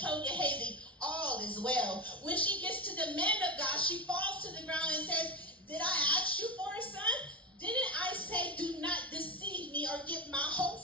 told Gehazi, all is well. When she gets to the man of God, she falls to the ground and says, did I ask you for a son? Didn't I say, do not deceive me or give my hopes